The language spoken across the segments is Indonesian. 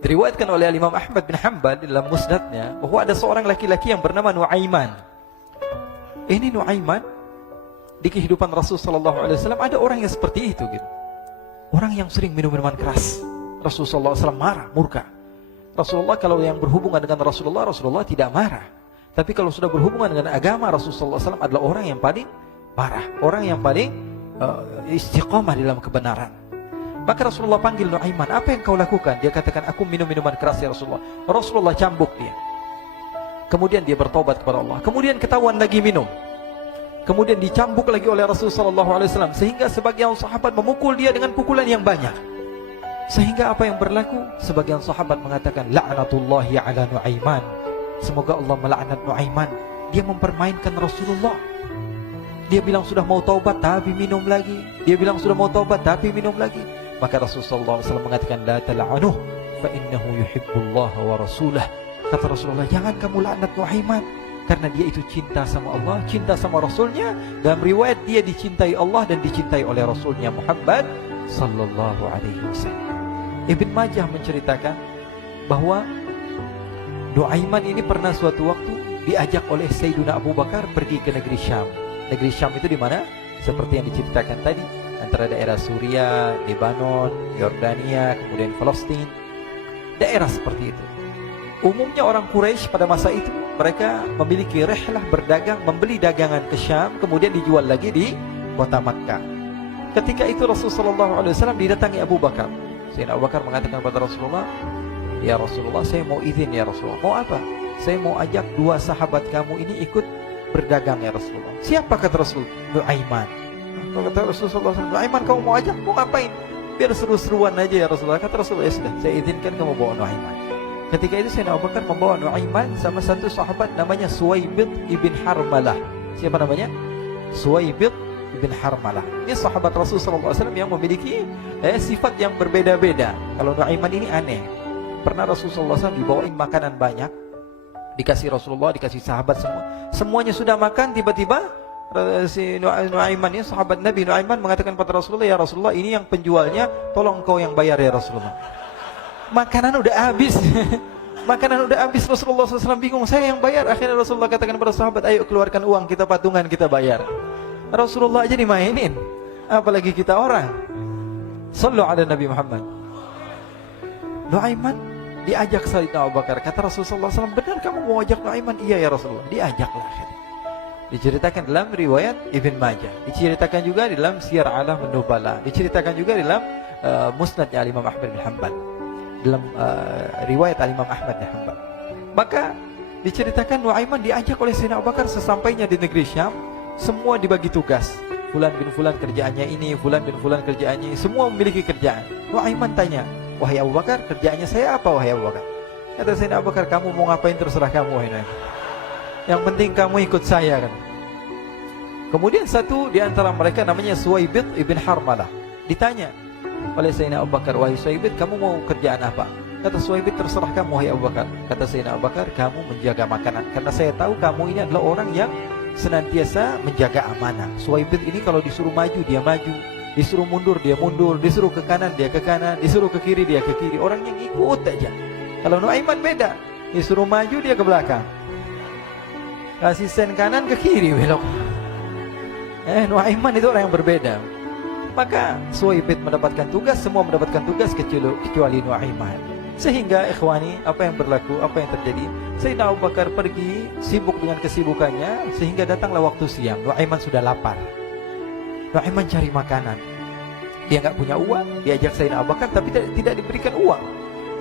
Diriwayatkan oleh Imam Ahmad bin Hanbal dalam musnadnya bahwa ada seorang laki-laki yang bernama Nuaiman. Ini Nuaiman di kehidupan Rasulullah SAW ada orang yang seperti itu gitu. Orang yang sering minum minuman keras. Rasulullah SAW marah, murka. Rasulullah kalau yang berhubungan dengan Rasulullah tidak marah. Tapi kalau sudah berhubungan dengan agama, Rasulullah SAW adalah orang yang paling marah, orang yang paling istiqamah dalam kebenaran. Maka Rasulullah panggil Nuaiman, apa yang kau lakukan? Dia katakan, aku minum minuman keras ya Rasulullah. Rasulullah cambuk dia. Kemudian dia bertobat kepada Allah. Kemudian ketahuan lagi minum. Kemudian dicambuk lagi oleh Rasulullah SAW. Sehingga sebagian sahabat memukul dia dengan pukulan yang banyak. Sehingga apa yang berlaku? Sebagian sahabat mengatakan, la'natullahi ala Nuaiman. Semoga Allah melaknat Nuaiman. Dia mempermainkan Rasulullah. Dia bilang sudah mau taubat tapi minum lagi. Dia bilang sudah mau taubat tapi minum lagi. Maka Rasulullah SAW mengatakan, la tal'anuh fa innahu yuhibbullah wa rasulah. Kata Rasulullah, jangan kamu laknat Nuaiman, karena dia itu cinta sama Allah, cinta sama Rasulnya. Dalam riwayat dia dicintai Allah dan dicintai oleh Rasulnya Muhammad sallallahu alaihi wasallam. Ibn Majah menceritakan bahwa Nuaiman ini pernah suatu waktu diajak oleh Sayyidina Abu Bakar pergi ke negeri Syam. Negeri Syam itu di mana? Seperti yang diceritakan tadi, antara daerah Suriah, Lebanon, Yordania, kemudian Palestina. Daerah seperti itu. Umumnya orang Quraisy pada masa itu mereka memiliki rihlah berdagang, membeli dagangan ke Syam, kemudian dijual lagi di kota Makkah. Ketika itu Rasulullah SAW didatangi Abu Bakar. Sayyidina Abu Bakar mengatakan kepada Rasulullah, ya Rasulullah, saya mau izin ya Rasulullah. Mau apa? Saya mau ajak dua sahabat kamu ini ikut berdagang ya Rasulullah. Siapa kata Rasul? Nuaiman. Kata Rasulullah SAW, Nuaiman kamu mau ajak? Mau ngapain? Biar seru-seruan aja ya Rasulullah. Kata Rasulullah, ya sudah, saya izinkan kamu bawa Nuaiman. Ketika itu Sayyidina Abu Bakar membawa Nuaiman sama satu sahabat namanya Suwaibid ibn Harmalah. Siapa namanya? Suwaibid ibn Harmalah. Ini sahabat Rasulullah SAW yang memiliki sifat yang berbeda-beda. Kalau Nuaiman ini aneh. Pernah Rasulullah SAW dibawain makanan banyak, dikasih Rasulullah, dikasih sahabat semua. Semuanya sudah makan, tiba-tiba si Nuaiman ini, sahabat Nabi Nuaiman mengatakan kepada Rasulullah, ya Rasulullah, ini yang penjualnya, tolong kau yang bayar ya Rasulullah. Makanan udah habis. Makanan udah habis. Rasulullah SAW bingung, saya yang bayar. Akhirnya Rasulullah katakan kepada sahabat, ayo keluarkan uang, kita patungan, kita bayar. Rasulullah aja dimainin, apalagi kita orang. Sallu ala Nabi Muhammad. Nuaiman diajak Sayyidina Abu Bakar. Kata Rasulullah SAW, benar kamu mau ajak Nuaiman? Iya ya Rasulullah. Diajaklah akhirnya. Diceritakan dalam riwayat Ibn Majah, diceritakan juga dalam Siyar A'lam An-Nubala, diceritakan juga dalam Musnadnya Imam Ahmad bin Hanbal, dalam riwayat Imam Ahmad bin Hanbal. Maka diceritakan Nuaiman diajak oleh Sayyidina Abu Bakar. Sesampainya di negeri Syam, semua dibagi tugas. Fulan bin Fulan kerjaannya ini, Fulan bin Fulan kerjaannya ini, semua memiliki kerjaan. Nuaiman tanya, wahai Abu Bakar, kerjaannya saya apa wahai Abu Bakar? Kata Sayyidina Abu Bakar, kamu mau ngapain terserah kamu wahai Nuaiman. Yang penting kamu ikut saya kan. Kemudian satu di antara mereka namanya Suwaibid ibn Harmalah. Ditanya oleh Sayyidina Abu Bakar, wahai Suwaibid, kamu mau kerjaan apa? Kata Suwaibid, terserah kamu wahai Abu Bakar. Kata Sayyidina Abu Bakar, kamu menjaga makanan, karena saya tahu kamu ini adalah orang yang senantiasa menjaga amanah. Suwaibid ini kalau disuruh maju dia maju, disuruh mundur dia mundur, disuruh ke kanan dia ke kanan, disuruh ke kiri dia ke kiri. Orang yang ikut aja. Kalau Nuaiman beda, disuruh maju dia ke belakang, kasih sen kanan ke kiri belok. Nuaiman itu orang yang berbeda. Maka Suwaibid mendapatkan tugas, semua mendapatkan tugas kecuali Nuaiman. Sehingga ikhwani, apa yang berlaku, apa yang terjadi? Sayyidina Abu Bakar pergi sibuk dengan kesibukannya, sehingga datanglah waktu siang. Nuaiman sudah lapar. Nuaiman cari makanan. Dia nggak punya uang, diajak Sayyidina Abu Bakar tapi tidak diberikan uang.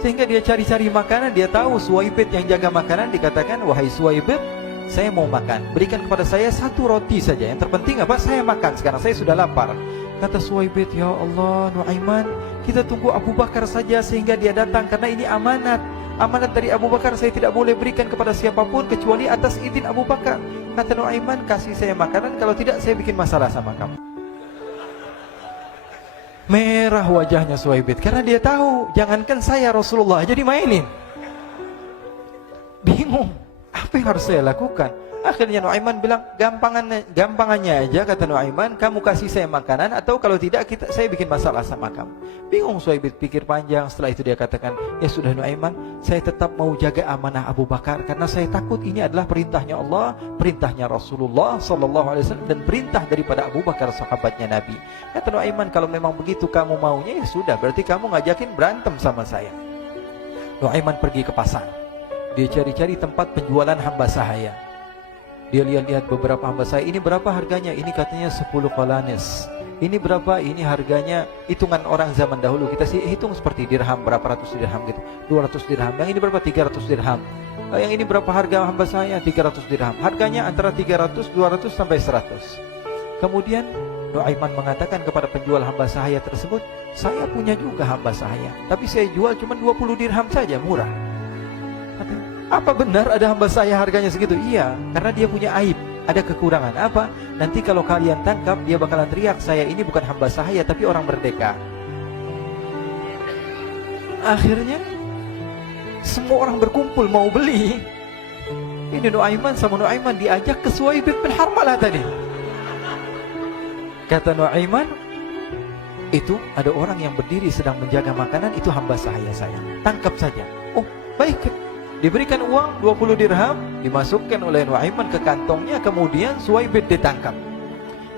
Sehingga dia cari-cari makanan. Dia tahu Suwaibid yang jaga makanan. Dikatakan, wahai Suwaibid, saya mau makan, berikan kepada saya satu roti saja. Yang terpenting apa? Saya makan sekarang, saya sudah lapar. Kata Suwaibid, ya Allah Nuaiman, kita tunggu Abu Bakar saja sehingga dia datang, karena ini amanat. Amanat dari Abu Bakar, saya tidak boleh berikan kepada siapapun kecuali atas izin Abu Bakar. Kata Nuaiman, kasih saya makanan, kalau tidak saya bikin masalah sama kamu. Merah wajahnya Suwaibid, karena dia tahu, jangankan saya, Rasulullah aja dimainin. Bingung, apa yang harus saya lakukan? Akhirnya Nuaiman bilang, gampangannya aja, kata Nuaiman, kamu kasih saya makanan, atau kalau tidak saya bikin masalah sama kamu. Bingung Suhaib pikir panjang. Setelah itu dia katakan, ya sudah Nuaiman, saya tetap mau jaga amanah Abu Bakar, karena saya takut ini adalah perintahnya Allah, perintahnya Rasulullah SAW, dan perintah daripada Abu Bakar sahabatnya Nabi. Kata Nuaiman, kalau memang begitu kamu maunya, ya sudah, berarti kamu ngajakin berantem sama saya. Nuaiman pergi ke pasar. Dia cari-cari tempat penjualan hamba sahaya. Dia lihat-lihat beberapa hamba sahaya. Ini berapa harganya? Ini katanya 10 qalanis. Ini berapa? Ini harganya, hitungan orang zaman dahulu, kita sih hitung seperti dirham, berapa ratus dirham gitu, 200 dirham. Yang ini berapa? 300 dirham. Yang ini berapa harga hamba sahaya? 300 dirham. Harganya antara 300, 200 sampai 100. Kemudian Nuaiman mengatakan kepada penjual hamba sahaya tersebut, saya punya juga hamba sahaya, tapi saya jual cuma 20 dirham saja, murah. Apa benar ada hamba saya harganya segitu? Iya, karena dia punya aib, ada kekurangan. Apa? Nanti kalau kalian tangkap, dia bakalan teriak, saya ini bukan hamba sahaya, tapi orang merdeka. Akhirnya semua orang berkumpul mau beli. Ini Nuaiman sama Nuaiman diajak ke Suhaib bin Harmalah tadi. Kata Nuaiman, itu ada orang yang berdiri sedang menjaga makanan, itu hamba sahaya saya, tangkap saja. Oh, baik. Diberikan uang 20 dirham, dimasukkan oleh Nuaiman ke kantongnya, kemudian Suhaib ditangkap.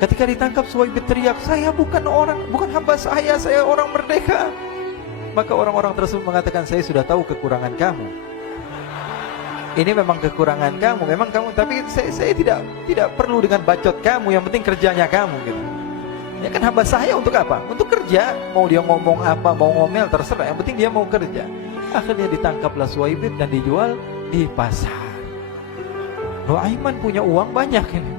Ketika ditangkap, Suhaib teriak, saya bukan hamba saya orang merdeka. Maka orang-orang tersebut mengatakan, saya sudah tahu kekurangan kamu. Ini memang kekurangan kamu, memang kamu, tapi saya tidak perlu dengan bacot kamu, yang penting kerjanya kamu gitu. Ya kan hamba saya untuk apa? Untuk kerja. Mau dia ngomong apa, mau ngomel, terserah, yang penting dia mau kerja. Akhirnya ditangkaplah Suhaib dan dijual di pasar. Nuaiman punya uang banyak ini.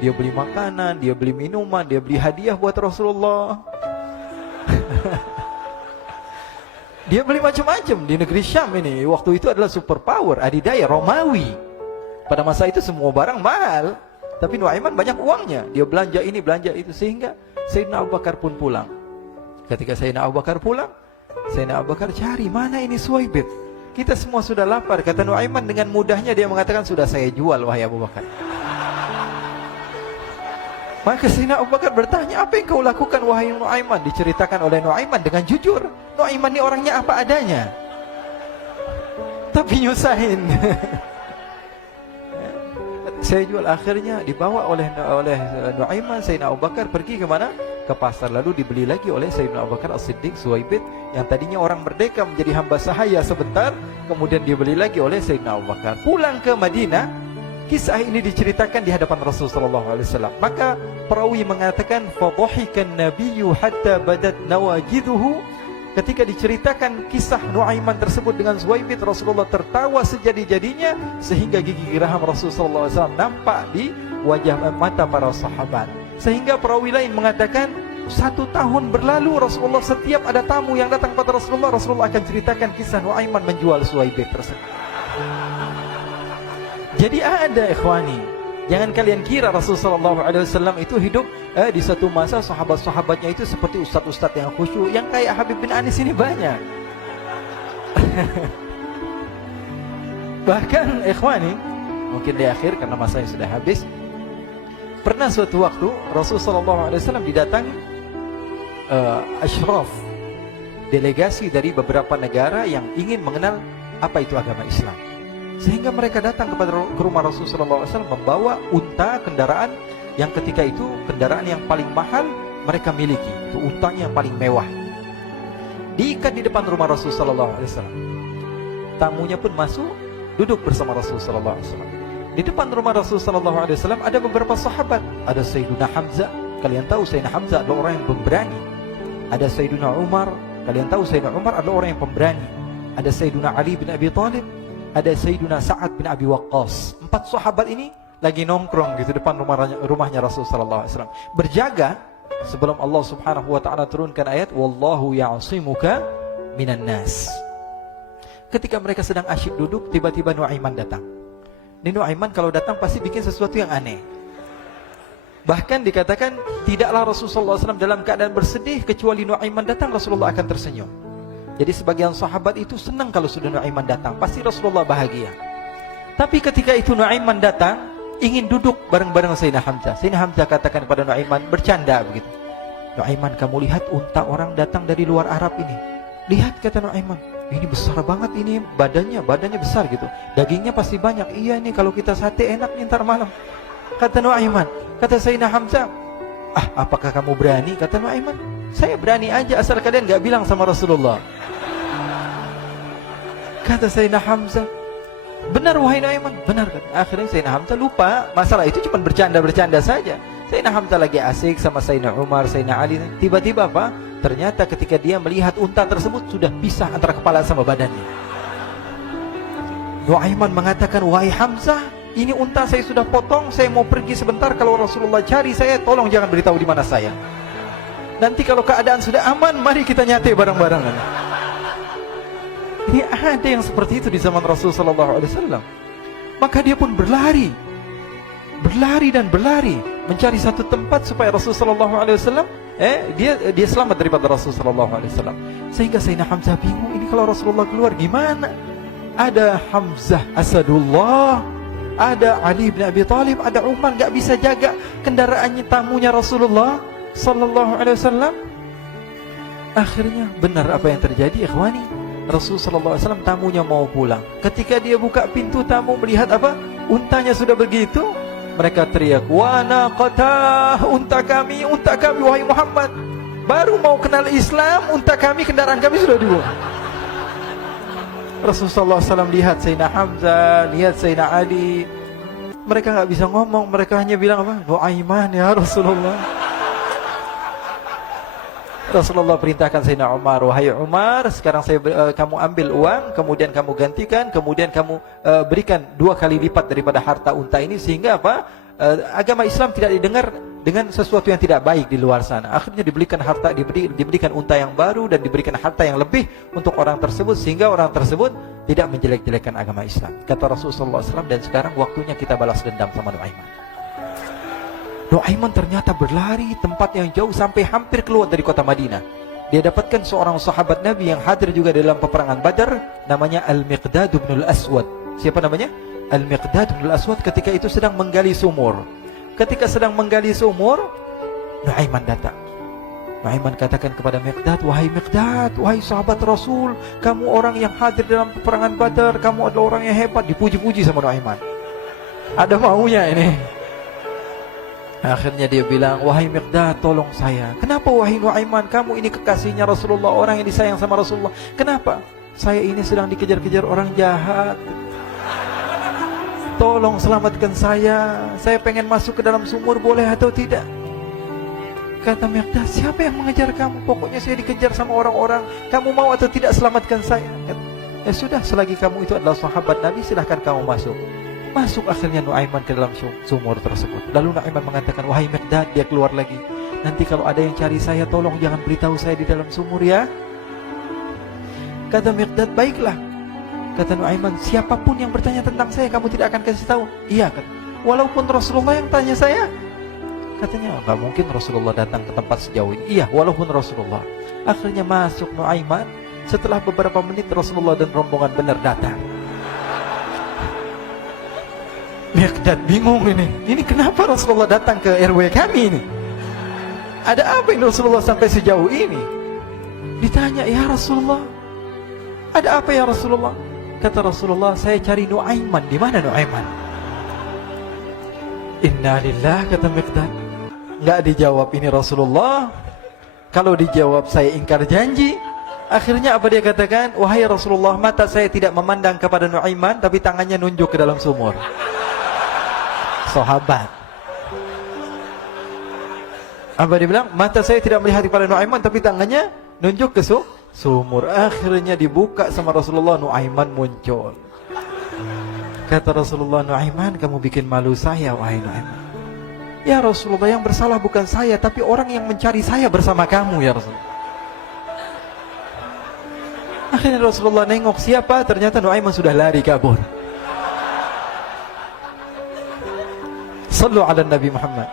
Dia beli makanan, dia beli minuman, dia beli hadiah buat Rasulullah. Dia beli macam-macam di negeri Syam ini. Waktu itu adalah superpower, adidaya Romawi. Pada masa itu semua barang mahal, tapi Nuaiman banyak uangnya. Dia belanja ini, belanja itu, sehingga Sayyidina Abu Bakar pun pulang. Ketika Sayyidina Abu Bakar pulang, Sayyidina Abu Bakar cari, mana ini Suhaib? Kita semua sudah lapar. Kata Nuaiman dengan mudahnya dia mengatakan, sudah saya jual wahai Abu Bakar. Maka Sayyidina Abu Bakar bertanya, apa yang kau lakukan wahai Nuaiman? Diceritakan oleh Nuaiman dengan jujur. Nuaiman ini orangnya apa adanya, tapi nyusahin. Saya jual. Akhirnya dibawa oleh Nuaiman, Sayyidina Abu Bakar pergi ke mana? Ke pasar. Lalu dibeli lagi oleh Sayyidina Abu Bakar As-Siddiq Suhaib, yang tadinya orang merdeka menjadi hamba sahaya sebentar, kemudian dibeli lagi oleh Sayyidina Abu Bakar. Pulang ke Madinah, kisah ini diceritakan di hadapan Rasulullah SAW. Maka perawi mengatakan, fadhahikan nabiyyu hatta badat nawajiduhu. Ketika diceritakan kisah Nuaiman tersebut dengan Suhaib, Rasulullah tertawa sejadi-jadinya, sehingga gigi geraham Rasulullah SAW nampak di wajah mata para sahabat. Sehingga perawi lain mengatakan, 1 tahun berlalu Rasulullah, setiap ada tamu yang datang kepada Rasulullah, Rasulullah akan ceritakan kisah Nuaiman menjual Suhaib tersebut. Jadi ada ikhwani, jangan kalian kira Rasulullah SAW itu hidup di satu masa sahabat-sahabatnya itu seperti ustaz-ustaz yang khusyuk, yang kayak Habib bin Anis ini banyak. Bahkan ikhwani, mungkin di akhir karena masanya sudah habis, pernah suatu waktu Rasulullah SAW didatangi asyraf, delegasi dari beberapa negara yang ingin mengenal apa itu agama Islam. Sehingga mereka datang ke rumah Rasulullah SAW membawa unta, kendaraan yang ketika itu kendaraan yang paling mahal mereka miliki, itu untanya yang paling mewah. Diikat di depan rumah Rasulullah SAW. Tamunya pun masuk, duduk bersama Rasulullah SAW. Di depan rumah Rasulullah SAW ada beberapa sahabat. Ada Sayyiduna Hamzah. Kalian tahu Sayyidina Hamzah adalah orang yang pemberani. Ada Sayyiduna Umar. Kalian tahu Sayyidina Umar adalah orang yang pemberani. Ada Sayyiduna Ali bin Abi Thalib. Ada Sayyiduna Sa'ad bin Abi Waqqas. 4 sahabat ini lagi nongkrong gitu depan rumahnya Rasulullah SAW, berjaga sebelum Allah Subhanahu wa ta'ala turunkan ayat wallahu ya'simuka minan nas. Ketika mereka sedang asyik duduk, tiba-tiba Nuaiman datang. Ini Nuaiman kalau datang pasti bikin sesuatu yang aneh. Bahkan dikatakan tidaklah Rasulullah SAW dalam keadaan bersedih, kecuali Nuaiman datang Rasulullah akan tersenyum. Jadi sebagian sahabat itu senang kalau sudah Nuaiman datang, pasti Rasulullah bahagia. Tapi ketika itu Nuaiman datang, ingin duduk bareng-bareng Sayyidina Hamzah. Sayyidina Hamzah katakan kepada Nuaiman, bercanda begitu. Nuaiman, kamu lihat unta orang datang dari luar Arab ini. Lihat, kata Nuaiman, ini besar banget ini, badannya besar gitu. Dagingnya pasti banyak. Iya nih, kalau kita sate enak nih ntar malam. Kata Nuaiman. Kata Sayyidina Hamzah, apakah kamu berani? Kata Nuaiman, saya berani aja asal kalian gak bilang sama Rasulullah. Kata Sayyidina Hamzah, benar wahai Nuaiman, benar kan? Akhirnya Sayyidina Hamzah lupa masalah itu, cuma bercanda-bercanda saja. Sayyidina Hamzah lagi asik sama Sayyidina Umar, Sayyidina Ali. Tiba-tiba apa? Ternyata ketika dia melihat unta tersebut sudah pisah antara kepala sama badannya. Nuaiman mengatakan, wahai Hamzah, ini unta saya sudah potong, saya mau pergi sebentar. Kalau Rasulullah cari saya, tolong jangan beritahu di mana saya. Nanti kalau keadaan sudah aman, mari kita nyate bareng-bareng. Ini ada yang seperti itu di zaman Rasulullah SAW. Maka dia pun berlari dan berlari mencari satu tempat supaya Rasulullah SAW dia selamat daripada Rasulullah SAW. Sehingga Sayyidina Hamzah bingung, ini kalau Rasulullah keluar gimana? Ada Hamzah Asadullah, ada Ali bin Abi Thalib, ada Umar, gak bisa jaga kendaraannya, tamunya Rasulullah SAW. Akhirnya benar apa yang terjadi, ikhwani. Rasulullah SAW tamunya mau pulang. Ketika dia buka pintu tamu melihat apa? Untanya sudah begitu. Mereka teriak, wa naqatah, unta kami wahai Muhammad. Baru mau kenal Islam, unta kami, kendaraan kami sudah dibuang. Rasulullah SAW lihat Sayyidina Hamzah, lihat Sayyidina Ali. Mereka gak bisa ngomong, mereka hanya bilang apa? Nuaiman ya Rasulullah. Rasulullah perintahkan Sayyidina Umar, wahai Umar, sekarang kamu ambil uang, kemudian kamu gantikan, kemudian kamu berikan 2 kali lipat daripada harta unta ini, sehingga apa? Agama Islam tidak didengar dengan sesuatu yang tidak baik di luar sana. Akhirnya diberikan harta, diberikan unta yang baru dan diberikan harta yang lebih untuk orang tersebut, sehingga orang tersebut tidak menjelek-jelekan agama Islam. Kata Rasulullah SAW, dan sekarang waktunya kita balas dendam sama Nuaiman. Nuaiman ternyata berlari tempat yang jauh sampai hampir keluar dari kota Madinah. Dia dapatkan seorang sahabat Nabi yang hadir juga dalam peperangan Badar, namanya Al-Miqdad bin Al-Aswad. Siapa namanya? Al-Miqdad bin Al-Aswad ketika itu sedang menggali sumur. Ketika sedang menggali sumur, Nuaiman datang. Nuaiman katakan kepada Miqdad, wahai Miqdad, wahai sahabat Rasul, kamu orang yang hadir dalam peperangan Badar, kamu adalah orang yang hebat. Dipuji-puji sama Nuaiman. Ada maunya ini. Akhirnya dia bilang, wahai Miqdad, tolong saya. Kenapa wahai Nuaiman, kamu ini kekasihnya Rasulullah, orang yang disayang sama Rasulullah. Kenapa? Saya ini sedang dikejar-kejar orang jahat. Tolong selamatkan saya. Saya pengen masuk ke dalam sumur, boleh atau tidak? Kata Miqdad, siapa yang mengejar kamu? Pokoknya saya dikejar sama orang-orang. Kamu mau atau tidak selamatkan saya? Ya sudah, selagi kamu itu adalah sahabat Nabi, silahkan kamu masuk. Masuk akhirnya Nuaiman ke dalam sumur tersebut. Lalu Nuaiman mengatakan, wahai Miqdad, dia keluar lagi. Nanti kalau ada yang cari saya, tolong jangan beritahu saya di dalam sumur ya. Kata Miqdad, baiklah. Kata Nuaiman, siapapun yang bertanya tentang saya, kamu tidak akan kasih tahu. Iya kan? Walaupun Rasulullah yang tanya saya. Katanya, enggak mungkin Rasulullah datang ke tempat sejauh ini. Iya, walaupun Rasulullah. Akhirnya masuk Nuaiman. Setelah beberapa menit Rasulullah dan rombongan benar datang. Miqdad bingung ini. Ini kenapa Rasulullah datang ke RW kami ini? Ada apa yang Rasulullah sampai sejauh ini? Ditanya, ya Rasulullah, ada apa ya Rasulullah? Kata Rasulullah, saya cari Nuaiman. Di mana Nuaiman? Innalillah, kata Miqdad. Enggak dijawab ini Rasulullah. Kalau dijawab saya ingkar janji. Akhirnya apa dia katakan? Wahai Rasulullah, mata saya tidak memandang kepada Nuaiman, tapi tangannya nunjuk ke dalam sumur. Sahabat. Apa dia bilang? Mata saya tidak melihat kepada Nuaiman, tapi tangannya nunjuk ke sumur. Akhirnya dibuka sama Rasulullah, Nuaiman muncul. Kata Rasulullah, Nuaiman, kamu bikin malu saya, wahai Nuaiman. Ya Rasulullah, yang bersalah bukan saya, tapi orang yang mencari saya bersama kamu ya Rasulullah. Akhirnya Rasulullah nengok siapa, ternyata Nuaiman sudah lari kabur. Sallu ala Nabi Muhammad.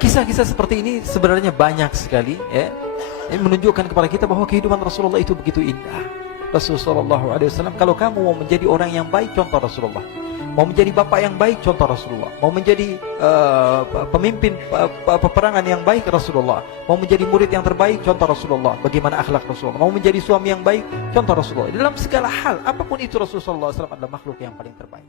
Kisah-kisah seperti ini sebenarnya banyak sekali ya. Ini menunjukkan kepada kita bahwa kehidupan Rasulullah itu begitu indah. Rasulullah SAW, kalau kamu mau menjadi orang yang baik, contoh Rasulullah. Mau menjadi bapak yang baik, contoh Rasulullah. Mau menjadi pemimpin peperangan yang baik, Rasulullah. Mau menjadi murid yang terbaik, contoh Rasulullah. Bagaimana akhlak Rasulullah. Mau menjadi suami yang baik, contoh Rasulullah. Dalam segala hal, apapun itu Rasulullah SAW adalah makhluk yang paling terbaik.